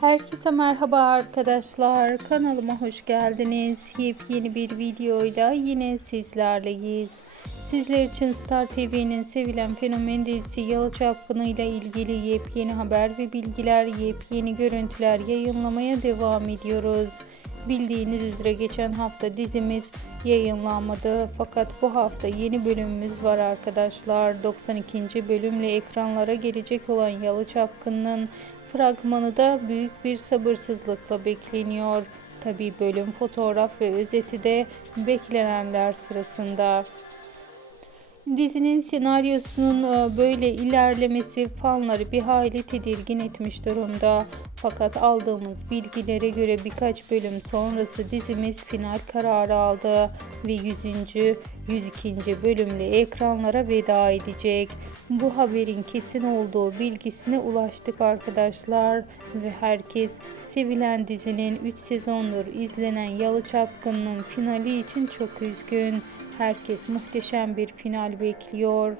Herkese merhaba arkadaşlar. Kanalıma hoş geldiniz. Yepyeni bir videoyla yine sizlerleyiz. Sizler için Star TV'nin sevilen fenomen dizisi Yalı Çapkını ile ilgili yepyeni haber ve bilgiler, yepyeni görüntüler yayınlamaya devam ediyoruz. Bildiğiniz üzere geçen hafta dizimiz yayınlanmadı fakat bu hafta yeni bölümümüz var arkadaşlar. 92. bölümle ekranlara gelecek olan Yalı Çapkını'nın fragmanı da büyük bir sabırsızlıkla bekleniyor. Tabi bölüm fotoğraf ve özeti de beklenenler sırasında. Dizinin senaryosunun e, böyle ilerlemesi fanları bir hayli tedirgin etmiş durumda. Fakat aldığımız bilgilere göre birkaç bölüm sonrası dizimiz final kararı aldı ve 100. 102. bölümle ekranlara veda edecek. Bu haberin kesin olduğu bilgisine ulaştık arkadaşlar ve herkes sevilen dizinin 3 sezondur izlenen Yalı Çapkını'nın finali için çok üzgün. Herkes muhteşem bir final bekliyor.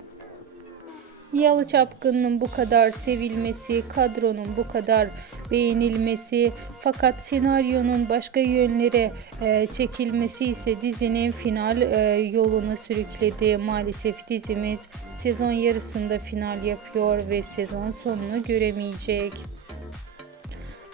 Yalı Çapkın'ın bu kadar sevilmesi, kadronun bu kadar beğenilmesi fakat senaryonun başka yönlere e, çekilmesi ise dizinin final e, yolunu sürükledi. Maalesef dizimiz sezon yarısında final yapıyor ve sezon sonunu göremeyecek.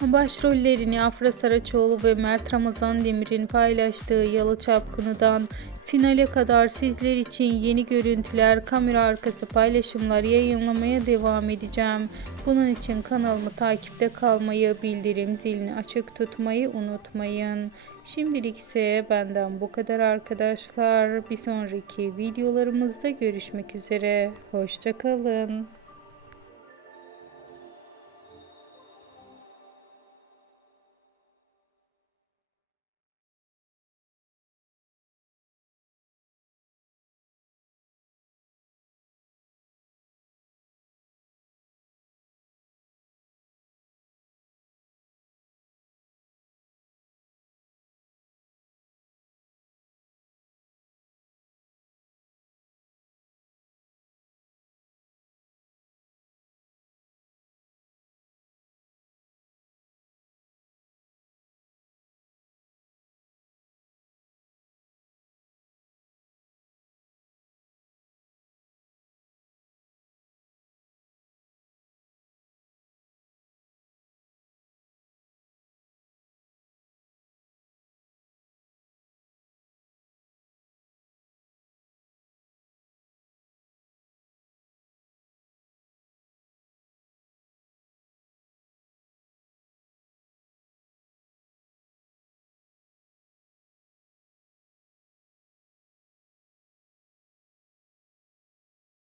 Başrollerini Afra Saraçoğlu ve Mert Ramazan Demir'in paylaştığı Yalı Çapkını'dan finale kadar sizler için yeni görüntüler, kamera arkası paylaşımlar yayınlamaya devam edeceğim. Bunun için kanalımı takipte kalmayı, bildirim zilini açık tutmayı unutmayın. Şimdilik ise benden bu kadar arkadaşlar. Bir sonraki videolarımızda görüşmek üzere. Hoşçakalın.